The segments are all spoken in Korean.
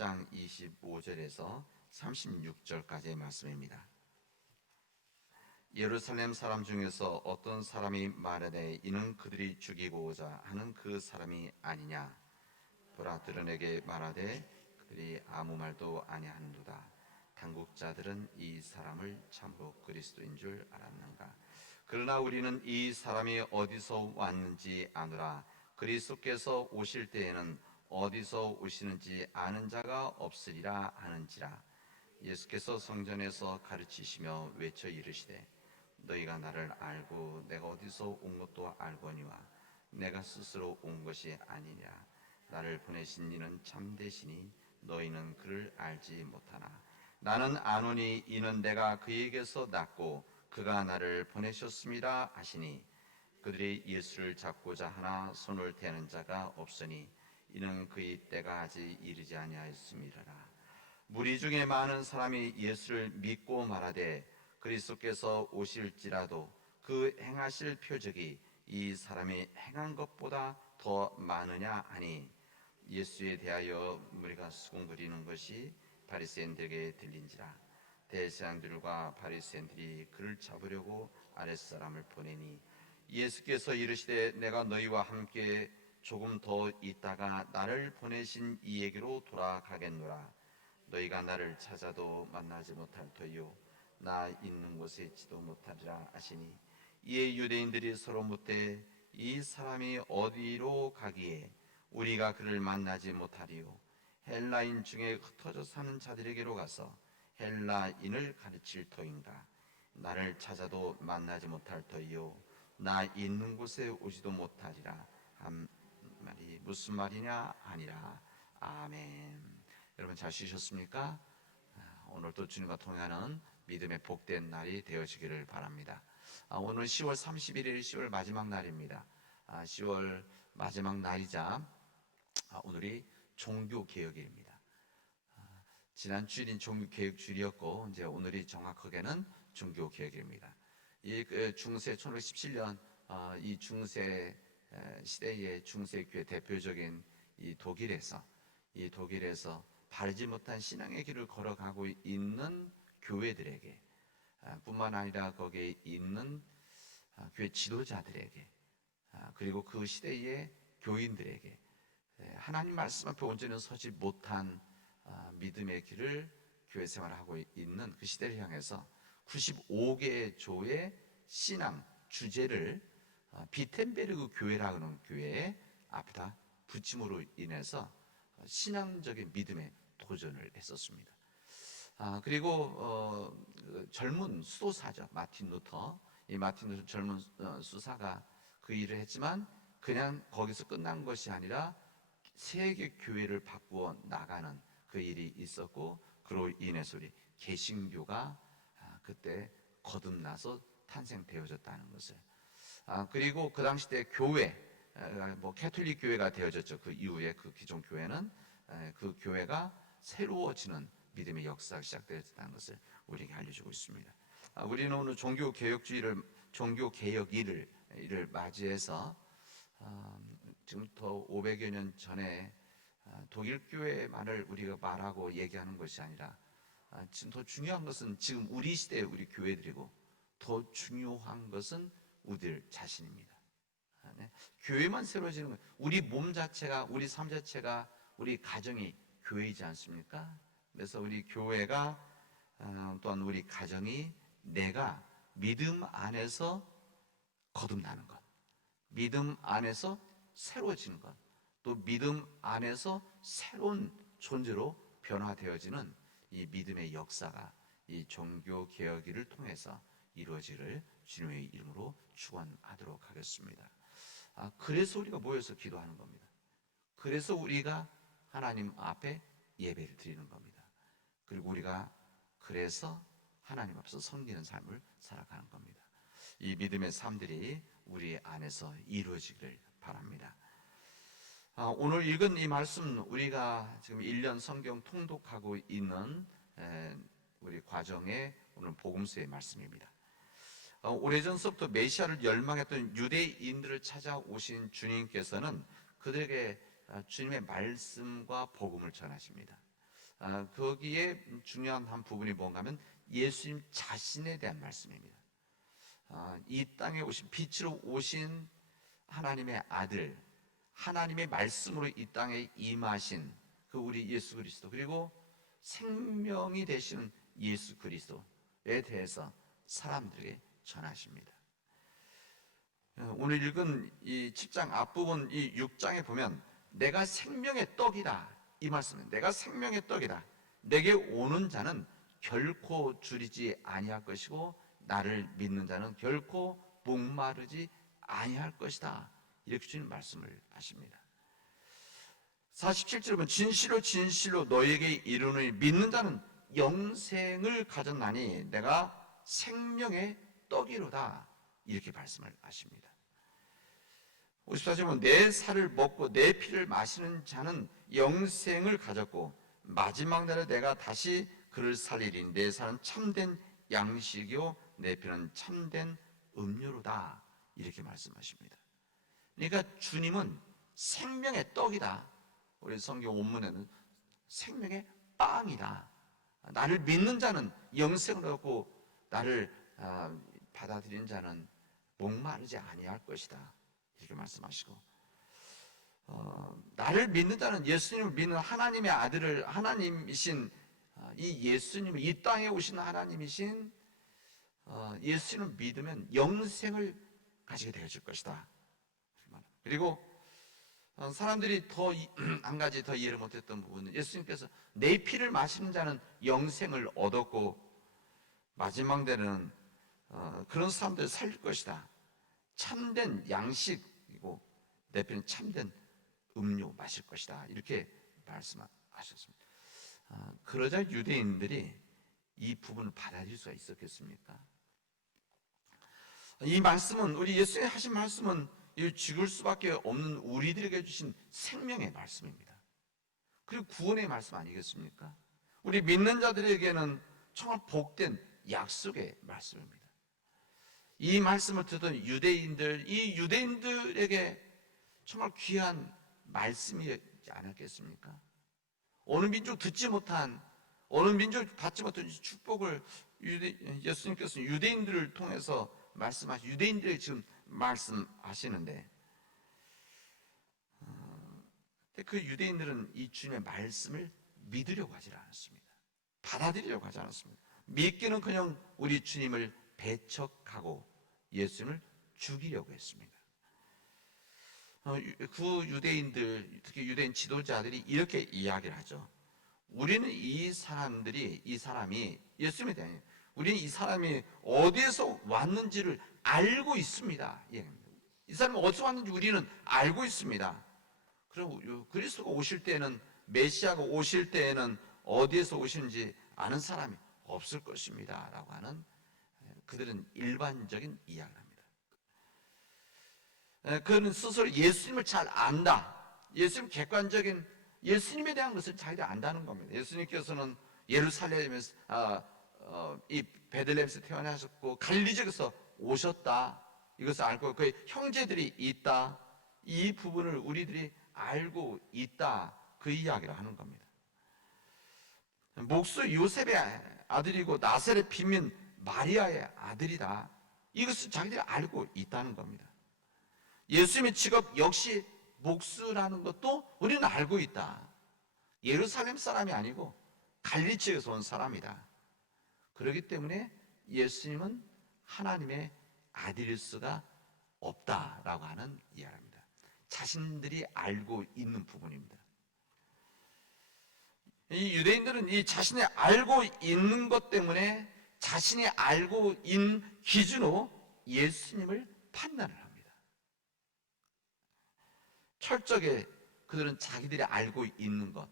8장 25절에서 36절까지의 말씀입니다. 예루살렘 사람 중에서 어떤 사람이 말하되 이는 그들이 죽이고자 하는 그 사람이 아니냐. 보라, 들은에게 말하되 그들이 아무 말도 아니하는도다. 당국자들은 이 사람을 참으로 그리스도인 줄 알았는가. 그러나 우리는 이 사람이 어디서 왔는지 아노라. 그리스도께서 오실 때에는 어디서 오시는지 아는 자가 없으리라 하는지라. 예수께서 성전에서 가르치시며 외쳐 이르시되 너희가 나를 알고 내가 어디서 온 것도 알거니와 내가 스스로 온 것이 아니냐. 나를 보내신 이는 참되시니 너희는 그를 알지 못하나 나는 아노니 이는 내가 그에게서 났고 그가 나를 보내셨습니다 하시니 그들이 예수를 잡고자 하나 손을 대는 자가 없으니 이는 그의 때가 아직 이르지 아니하였음이라. 무리 중에 많은 사람이 예수를 믿고 말하되 그리스도께서 오실지라도 그 행하실 표적이 이 사람이 행한 것보다 더 많으냐 하니 예수에 대하여 무리가 수군거리는 것이 바리새인들에게 들린지라. 대제사장들과 바리새인들이 그를 잡으려고 아랫사람을 보내니 예수께서 이르시되 내가 너희와 함께 조금 더 있다가 나를 보내신 이에게로 돌아가겠노라. 너희가 나를 찾아도 만나지 못할 터이요 나 있는 곳에 있지도 못하리라 하시니 이에 유대인들이 서로 묻되 이 사람이 어디로 가기에 우리가 그를 만나지 못하리요. 헬라인 중에 흩어져 사는 자들에게로 가서 헬라인을 가르칠 터인가. 나를 찾아도 만나지 못할 터이요 나 있는 곳에 오지도 못하리라 한 말이 무슨 말이냐 하니라. 아멘. 여러분 잘 쉬셨습니까? 오늘도 주님과 통하는 믿음의 복된 날이 되어지기를 바랍니다. 오늘 10월 31일 10월 마지막 날입니다. 10월 마지막 날이자 오늘이 종교개혁일입니다. 지난 주일인 종교개혁주일이었고 이제 오늘이 정확하게는 종교개혁일입니다. 이 중세 1517년 이 중세 시대의 중세교회 대표적인 이 독일에서 바르지 못한 신앙의 길을 걸어가고 있는 교회들에게 뿐만 아니라 거기에 있는 교회 지도자들에게 그리고 그 시대의 교인들에게 하나님 말씀 앞에 온전히 서지 못한 믿음의 길을 교회 생활하고 있는 그 시대를 향해서 95개의 조의 신앙 주제를 비텐베르그 교회라고 하는 교회에 앞에다 붙임으로 인해서 신앙적인 믿음에 도전을 했었습니다. 그리고 젊은 수도사죠. 마틴 루터. 이 마틴 루터 젊은 수사가 그 일을 했지만 그냥 거기서 끝난 것이 아니라 세계 교회를 바꾸어 나가는 그 일이 있었고 그로 인해서 우리 개신교가 그때 거듭나서 탄생되어졌다는 것을. 그리고 그 당시 때 교회, 캐톨릭 교회가 되어졌죠. 그 이후에 그 기존 교회는 그 교회가 새로워지는 믿음의 역사가 시작되었다는 것을 우리에게 알려주고 있습니다. 우리는 오늘 종교개혁일을 맞이해서 지금부터 500여 년 전에 독일 교회만을 우리가 말하고 얘기하는 것이 아니라 지금 더 중요한 것은 지금 우리 시대의 우리 교회들이고 더 중요한 것은 우리들 자신입니다. 교회만 새로워지는 거예요. 우리 몸 자체가, 우리 삶 자체가, 우리 가정이 교회이지 않습니까? 그래서 우리 교회가 또한 우리 가정이 내가 믿음 안에서 거듭나는 것, 믿음 안에서 새로워지는 것, 또 믿음 안에서 새로운 존재로 변화되어지는 이 믿음의 역사가 이 종교개혁일을 통해서 이루어지기를 주님의 이름으로 축원하도록 하겠습니다. 그래서 우리가 모여서 기도하는 겁니다. 그래서 우리가 하나님 앞에 예배를 드리는 겁니다. 그리고 우리가 그래서 하나님 앞에서 섬기는 삶을 살아가는 겁니다. 이 믿음의 삶들이 우리 안에서 이루어지기를 바랍니다. 오늘 읽은 이 말씀, 우리가 지금 1년 성경 통독하고 있는 우리 과정의 오늘 복음서의 말씀입니다. 오래전서부터 메시아를 열망했던 유대인들을 찾아오신 주님께서는 그들에게 주님의 말씀과 복음을 전하십니다. 거기에 중요한 한 부분이 뭔가 하면 예수님 자신에 대한 말씀입니다. 이 땅에 오신 빛으로 오신 하나님의 아들, 하나님의 말씀으로 이 땅에 임하신 그 우리 예수 그리스도, 그리고 생명이 되시는 예수 그리스도에 대해서 사람들에게 전하십니다. 오늘 읽은 이 7장 앞부분 이 6장에 보면 내가 생명의 떡이다, 이 말씀은 내가 생명의 떡이다, 내게 오는 자는 결코 줄이지 아니할 것이고 나를 믿는 자는 결코 목마르지 아니할 것이다, 이렇게 주님 말씀을 하십니다. 47절에 보면 진실로 진실로 너에게 이르노니 믿는 자는 영생을 가졌나니 내가 생명의 떡이로다, 이렇게 말씀을 하십니다. 54절에 보면 내 살을 먹고 내 피를 마시는 자는 영생을 가졌고 마지막 날에 내가 다시 그를 살리리니 내 살은 참된 양식이요 내 피는 참된 음료로다, 이렇게 말씀하십니다. 그러니까 주님은 생명의 떡이다. 우리 성경 원문에는 생명의 빵이다. 나를 믿는 자는 영생을 얻고 나를 받아들인 자는 목마르지 아니할 것이다, 이렇게 말씀하시고, 나를 믿는 자는 예수님을 믿는 하나님의 아들을, 하나님이신 이 예수님을, 이 땅에 오신 하나님이신 예수님을 믿으면 영생을 가지게 되어질 것이다. 그리고 사람들이 더 한 가지 더 이해를 못했던 부분은 예수님께서 내 피를 마시는 자는 영생을 얻었고 마지막 때는 그런 사람들을 살릴 것이다, 참된 양식이고 내 피는 참된 음료 마실 것이다, 이렇게 말씀하셨습니다. 그러자 유대인들이 이 부분을 받아들일 수가 있었겠습니까? 이 말씀은, 우리 예수님이 하신 말씀은 죽을 수밖에 없는 우리들에게 주신 생명의 말씀입니다. 그리고 구원의 말씀 아니겠습니까? 우리 믿는 자들에게는 정말 복된 약속의 말씀입니다. 이 말씀을 듣던 유대인들, 이 유대인들에게 정말 귀한 말씀이지 않았겠습니까? 어느 민족 듣지 못한, 어느 민족 받지 못한 축복을 예수님께서 유대인들을 통해서 유대인들에게 지금 말씀하시는데, 그 유대인들은 이 주님의 말씀을 믿으려고 하지 않았습니다. 받아들이려고 하지 않았습니다. 믿기는 그냥 우리 주님을 배척하고 예수님을 죽이려고 했습니다. 그 유대인들, 특히 유대인 지도자들이 이렇게 이야기를 하죠. 우리는 이 사람이 예수님에 대한, 우리는 이 사람이 어디에서 왔는지를 알고 있습니다. 이 사람이 어디서 왔는지 우리는 알고 있습니다. 그리고 그리스도가 오실 때에는, 메시아가 오실 때에는 어디에서 오시는지 아는 사람이 없을 것입니다 라고 하는, 그들은 일반적인 이야기를 합니다. 그는 스스로 예수님을 잘 안다, 예수님 객관적인 예수님에 대한 것을 자기가 안다는 겁니다. 예수님께서는 예루살렘에서 이 베들레헴에서 태어나셨고 갈릴리 지역에서 오셨다, 이것을 알고 그의 형제들이 있다, 이 부분을 우리들이 알고 있다, 그 이야기를 하는 겁니다. 목수 요셉의 아들이고 나사렛 빈민 마리아의 아들이다, 이것을 자기들이 알고 있다는 겁니다. 예수님의 직업 역시 목수라는 것도 우리는 알고 있다. 예루살렘 사람이 아니고 갈릴리 지역에서 온 사람이다. 그렇기 때문에 예수님은 하나님의 아들일 수가 없다라고 하는 이야기입니다. 자신들이 알고 있는 부분입니다. 이 유대인들은 이 자신이 알고 있는 것 때문에 자신이 알고 있는 기준으로 예수님을 판단을 합니다. 철저하게 그들은 자기들이 알고 있는 것,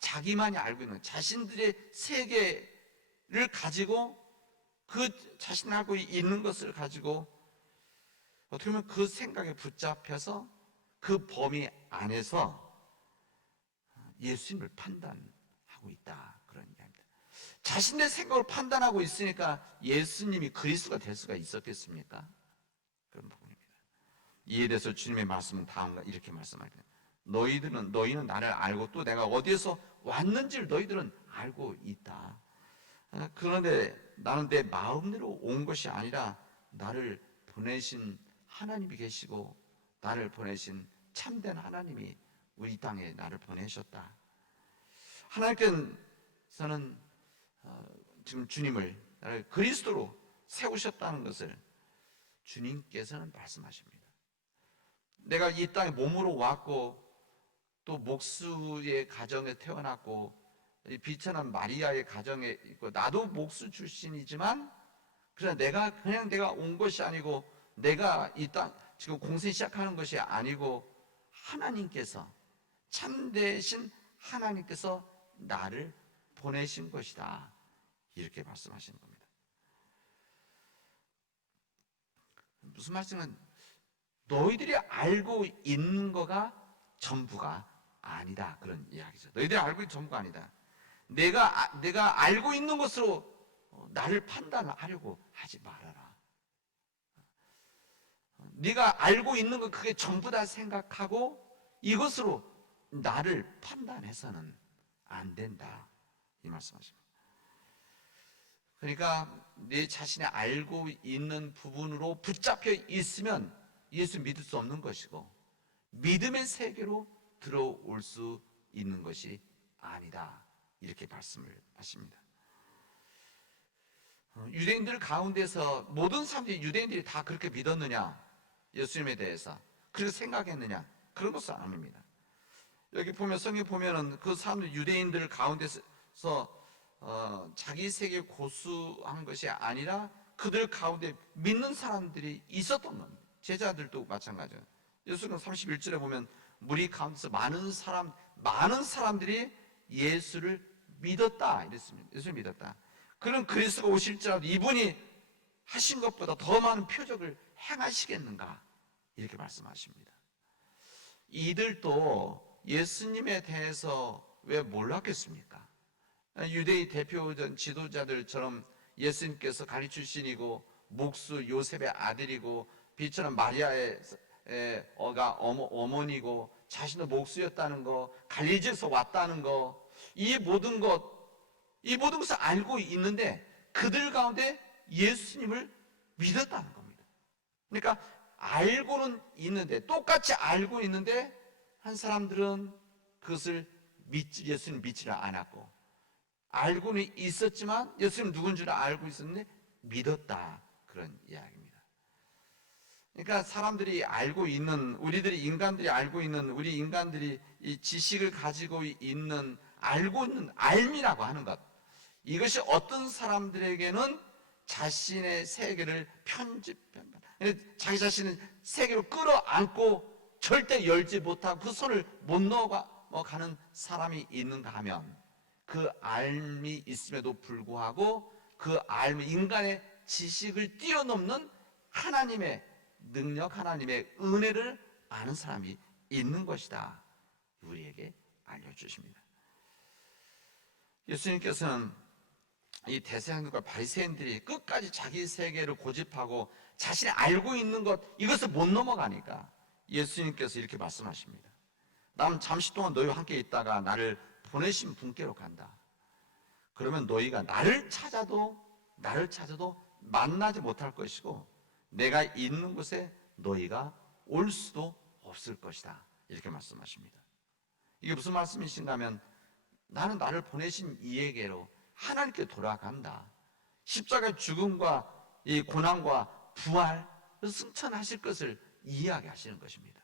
자기만이 알고 있는 것, 자신들의 세계를 가지고, 그 자신이 알고 있는 것을 가지고 어떻게 보면 그 생각에 붙잡혀서 그 범위 안에서 예수님을 판단하고 있다, 그런 이야기입니다. 자신의 생각을 판단하고 있으니까 예수님이 그리스도가 될 수가 있었겠습니까? 그런 부분입니다. 이에 대해서 주님의 말씀은 다음과 이렇게 말씀합니다. 너희는 나를 알고 또 내가 어디에서 왔는지를 너희들은 알고 있다. 그런데 나는 내 마음대로 온 것이 아니라 나를 보내신 하나님이 계시고 나를 보내신 참된 하나님이 우리 땅에 나를 보내셨다. 하나님께서는 지금 주님을 나를 그리스도로 세우셨다는 것을 주님께서는 말씀하십니다. 내가 이 땅에 몸으로 왔고 또 목수의 가정에 태어났고 비천한 마리아의 가정에 있고 나도 목수 출신이지만 그러나 내가 온 것이 아니고 내가 이 땅 지금 공생 시작하는 것이 아니고 하나님께서 참되신 하나님께서 나를 보내신 것이다. 이렇게 말씀하시는 겁니다. 무슨 말씀은 너희들이 알고 있는 거가 전부가 아니다. 그런 이야기죠. 너희들이 알고 있는 전부가 아니다. 내가 알고 있는 것으로 나를 판단하려고 하지 말아라. 네가 알고 있는 거 그게 전부다 생각하고 이것으로 나를 판단해서는 안 된다. 이 말씀하십니다. 그러니까 내 자신이 알고 있는 부분으로 붙잡혀 있으면 예수 믿을 수 없는 것이고 믿음의 세계로 들어올 수 있는 것이 아니다. 이렇게 말씀을 하십니다. 유대인들 가운데서 모든 사람들이 유대인들이 다 그렇게 믿었느냐? 예수님에 대해서 그렇게 생각했느냐? 그런 것은 아닙니다. 여기 보면 성경 보면은 그 사람들 유대인들 가운데서 자기 세계 고수한 것이 아니라 그들 가운데 믿는 사람들이 있었던 겁니다. 제자들도 마찬가지예요. 예수는 31절에 보면 무리 가운데서 많은 사람들이 예수를 믿었다 이랬습니다. 예수를 믿었다. 그럼 그리스도가 오실지라도 이분이 하신 것보다 더 많은 표적을 행하시겠는가 이렇게 말씀하십니다. 이들도 예수님에 대해서 왜 몰랐겠습니까? 유대의 대표적인 지도자들처럼 예수님께서 갈리 출신이고 목수 요셉의 아들이고 비천한 마리아의 어머니고 자신도 목수였다는 거, 갈릴리에서 왔다는 거, 이 모든 것을 알고 있는데 그들 가운데 예수님을 믿었다는 겁니다. 그러니까 알고는 있는데 똑같이 알고 있는데 한 사람들은 그것을 예수님 믿지를 않았고 알고는 있었지만 예수님 누군 줄 알고 있었는데 믿었다. 그런 이야기입니다. 그러니까 사람들이 알고 있는 우리 인간들이 이 지식을 가지고 있는 알고 있는 알미라고 하는 것 이것이 어떤 사람들에게는 자신의 세계를 자기 자신의 세계로 끌어안고 절대 열지 못하고 그 손을 못 넣어가는 사람이 있는가 하면 그 알미 있음에도 불구하고 그 알미 인간의 지식을 뛰어넘는 하나님의 능력, 하나님의 은혜를 아는 사람이 있는 것이다. 우리에게 알려주십니다. 예수님께서는 이 대세상들과 바리새인들이 끝까지 자기 세계를 고집하고 자신이 알고 있는 것 이것을 못 넘어가니까 예수님께서 이렇게 말씀하십니다. 나는 잠시 동안 너희와 함께 있다가 나를 보내신 분께로 간다. 그러면 너희가 나를 찾아도 만나지 못할 것이고 내가 있는 곳에 너희가 올 수도 없을 것이다. 이렇게 말씀하십니다. 이게 무슨 말씀이신가 하면 나는 나를 보내신 이에게로 하나님께 돌아간다. 십자가의 죽음과 이 고난과 부활, 승천하실 것을 이야기하시는 것입니다.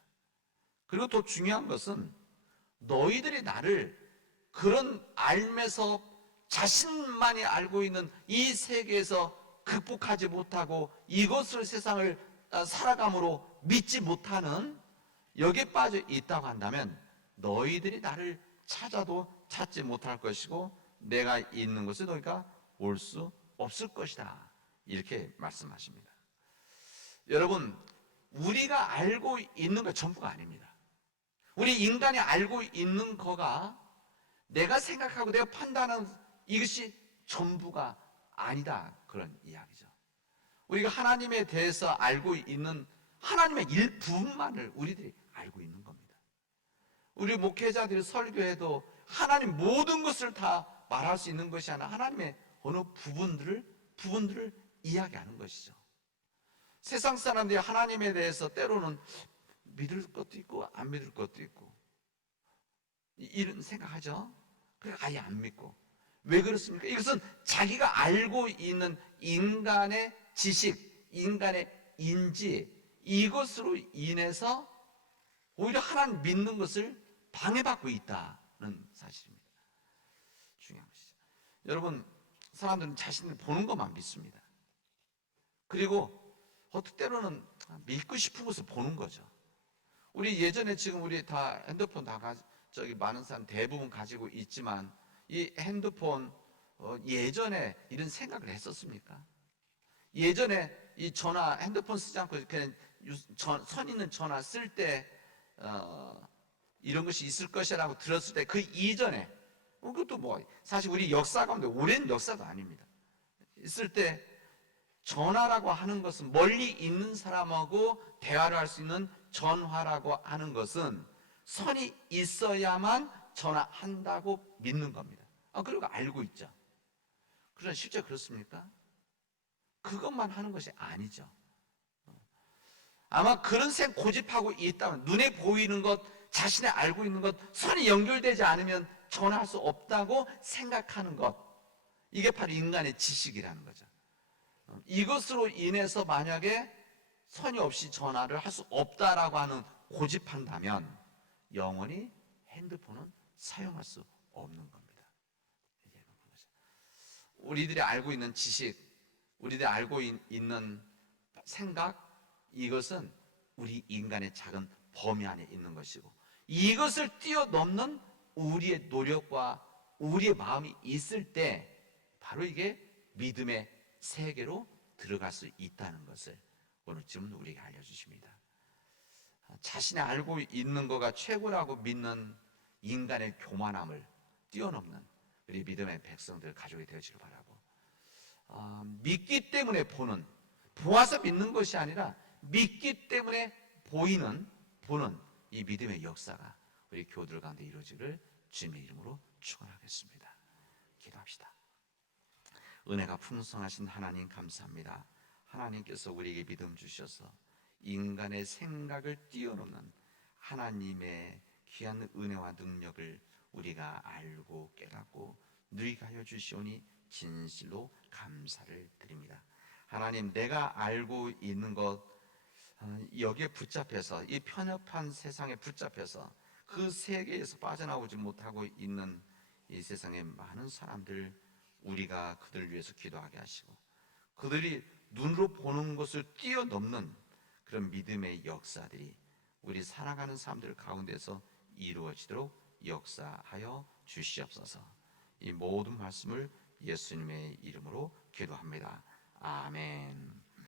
그리고 더 중요한 것은 너희들이 나를 그런 알면서 자신만이 알고 있는 이 세계에서 극복하지 못하고 이것을 세상을 살아감으로 믿지 못하는 여기에 빠져 있다고 한다면 너희들이 나를 찾아도 찾지 못할 것이고 내가 있는 곳에 너희가 올 수 없을 것이다. 이렇게 말씀하십니다. 여러분, 우리가 알고 있는 것 전부가 아닙니다. 우리 인간이 알고 있는 거가 내가 생각하고 내가 판단하는 이것이 전부가 아니다. 그런 이야기죠. 우리가 하나님에 대해서 알고 있는 하나님의 일부분만을 우리들이 알고 있는 겁니다. 우리 목회자들이 설교해도 하나님 모든 것을 다 말할 수 있는 것이 아니라 하나님의 어느 부분들을 이야기하는 것이죠. 세상 사람들이 하나님에 대해서 때로는 믿을 것도 있고 안 믿을 것도 있고 이런 생각하죠. 그러니까 아예 안 믿고. 왜 그렇습니까? 이것은 자기가 알고 있는 인간의 지식, 인간의 인지, 이것으로 인해서 오히려 하나님 믿는 것을 방해받고 있다는 사실입니다. 중요한 것이죠. 여러분, 사람들은 자신을 보는 것만 믿습니다. 그리고 어떤 때로는 믿고 싶은 것을 보는 거죠. 우리 예전에 지금 우리 다 핸드폰 저기 많은 사람 대부분 가지고 있지만 이 핸드폰 예전에 이런 생각을 했었습니까? 예전에 이 전화 핸드폰 쓰지 않고 그냥 선 있는 전화 쓸 때 이런 것이 있을 것이라고 들었을 때 그 이전에 그것도 뭐 사실 우리 역사 가운데 오랜 역사도 아닙니다. 있을 때 전화라고 하는 것은 멀리 있는 사람하고 대화를 할 수 있는 전화라고 하는 것은 선이 있어야만 전화한다고 믿는 겁니다. 그리고 알고 있죠. 그러나 실제 그렇습니까? 그것만 하는 것이 아니죠. 아마 그런 생 고집하고 있다면 눈에 보이는 것, 자신이 알고 있는 것, 선이 연결되지 않으면 전화할 수 없다고 생각하는 것, 이게 바로 인간의 지식이라는 거죠. 이것으로 인해서 만약에 선이 없이 전화를 할 수 없다라고 하는 고집한다면 영원히 핸드폰은 사용할 수 없는 겁니다. 우리들이 알고 있는 지식, 우리들이 알고 있는 생각, 이것은 우리 인간의 작은 범위 안에 있는 것이고 이것을 뛰어넘는 우리의 노력과 우리의 마음이 있을 때 바로 이게 믿음의 세계로 들어갈 수 있다는 것을 오늘쯤은 우리에게 알려주십니다. 자신이 알고 있는 것가 최고라고 믿는 인간의 교만함을 뛰어넘는 우리 믿음의 백성들 가족이 되어지길 바라고, 믿기 때문에 보아서 믿는 것이 아니라 믿기 때문에 보는 이 믿음의 역사가 우리 교우들 가운데 이루어지기를 주님의 이름으로 축원하겠습니다. 기도합시다. 은혜가 풍성하신 하나님 감사합니다. 하나님께서 우리에게 믿음 주셔서 인간의 생각을 뛰어넘는 하나님의 귀한 은혜와 능력을 우리가 알고 깨닫고 누리게 하여 주시오니 진실로 감사를 드립니다. 하나님, 내가 알고 있는 것 여기에 붙잡혀서 이 편협한 세상에 붙잡혀서 그 세계에서 빠져나오지 못하고 있는 이 세상의 많은 사람들, 우리가 그들을 위해서 기도하게 하시고 그들이 눈으로 보는 것을 뛰어넘는 그런 믿음의 역사들이 우리 살아가는 사람들 가운데서 이루어지도록 역사하여 주시옵소서. 이 모든 말씀을 예수님의 이름으로 기도합니다. 아멘.